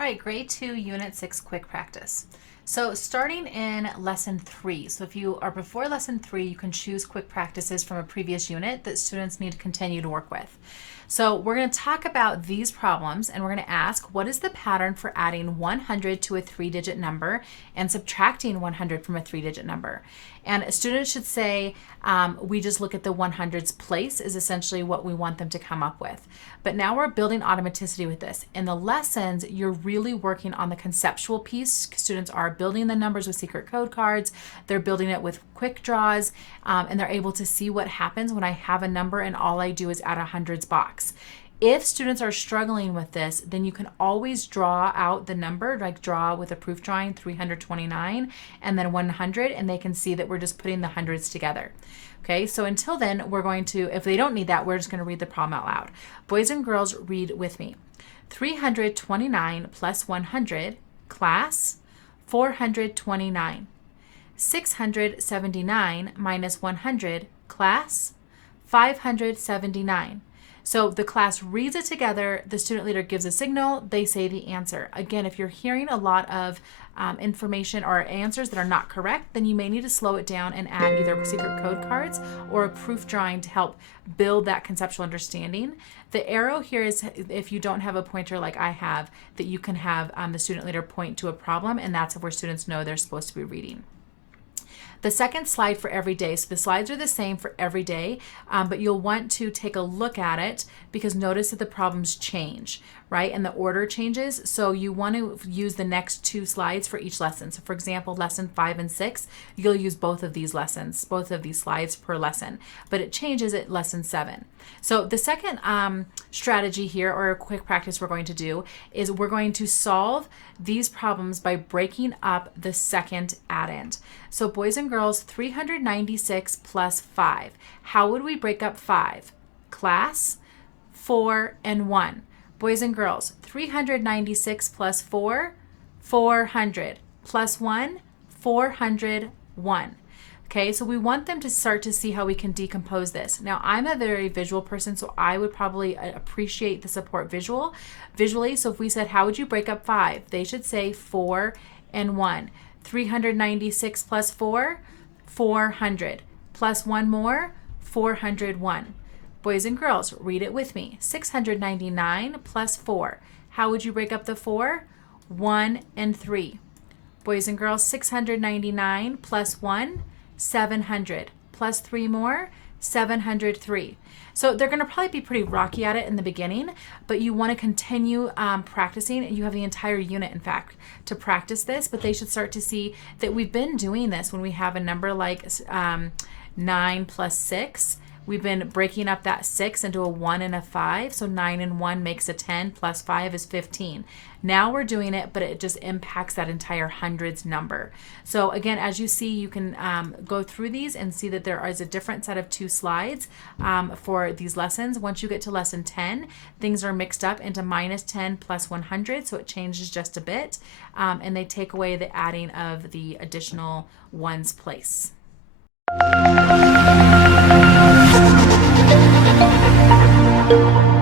All right, grade 2, unit 6, quick practice. So starting in lesson 3, so if you are before lesson 3, you can choose quick practices from a previous unit that students need to continue to work with. So we're going to talk about these problems and we're going to ask, what is the pattern for adding 100 to a 3-digit number and subtracting 100 from a 3-digit number? And a student should say, we just look at the 100's place is essentially what we want them to come up with. But now we're building automaticity with this. In the lessons, you're really working on the conceptual piece. Students are building the numbers with secret code cards. They're building it with quick draws, and they're able to see what happens when I have a number and all I do is add a hundreds box. If students are struggling with this, then you can always draw out the number, like draw with a proof drawing 329 and then 100, and they can see that we're just putting the hundreds together. Okay, so until then, we're going to, if they don't need that, we're just going to read the problem out loud. Boys and girls, read with me. 329 plus 100, class, 429. 679 minus 100, class, 579. So the class reads it together, the student leader gives a signal, they say the answer. Again, if you're hearing a lot of information or answers that are not correct, then you may need to slow it down and add either secret code cards or a proof drawing to help build that conceptual understanding. The arrow here is if you don't have a pointer like I have, that you can have the student leader point to a problem, and that's where students know they're supposed to be reading. The second slide for every day, so the slides are the same for every day, but you'll want to take a look at it because notice that the problems change, right? And the order changes. So you want to use the next 2 slides for each lesson. So for example, lesson 5 and 6, you'll use both of these lessons, both of these slides per lesson, but it changes at lesson 7. So the second strategy here, or a quick practice we're going to do, is we're going to solve these problems by breaking up the second addend. So boys and girls, 396 plus 5. How would we break up 5? Class, 4 and 1. Boys and girls, 396 plus 4, 400. Plus 1, 401. Okay, so we want them to start to see how we can decompose this. Now, I'm a very visual person, so I would probably appreciate the support visually. So if we said, how would you break up 5? They should say 4 and 1. 396 plus 4, 400. Plus 1 more, 401. Boys and girls, read it with me. 699 plus 4. How would you break up the 4? 1 and 3. Boys and girls, 699 plus 1, 700. Plus 3 more, 703. So they're going to probably be pretty rocky at it in the beginning, but you want to continue practicing. You have the entire unit, in fact, to practice this, but they should start to see that we've been doing this when we have a number like 9 plus 6. We've been breaking up that 6 into a 1 and a 5. So 9 and 1 makes a 10 plus 5 is 15. Now we're doing it, but it just impacts that entire hundreds number. So again, as you see, you can go through these and see that there is a different set of 2 slides for these lessons. Once you get to lesson 10, things are mixed up into minus 10 plus 100. So it changes just a bit. And they take away the adding of the additional ones place. Thank you.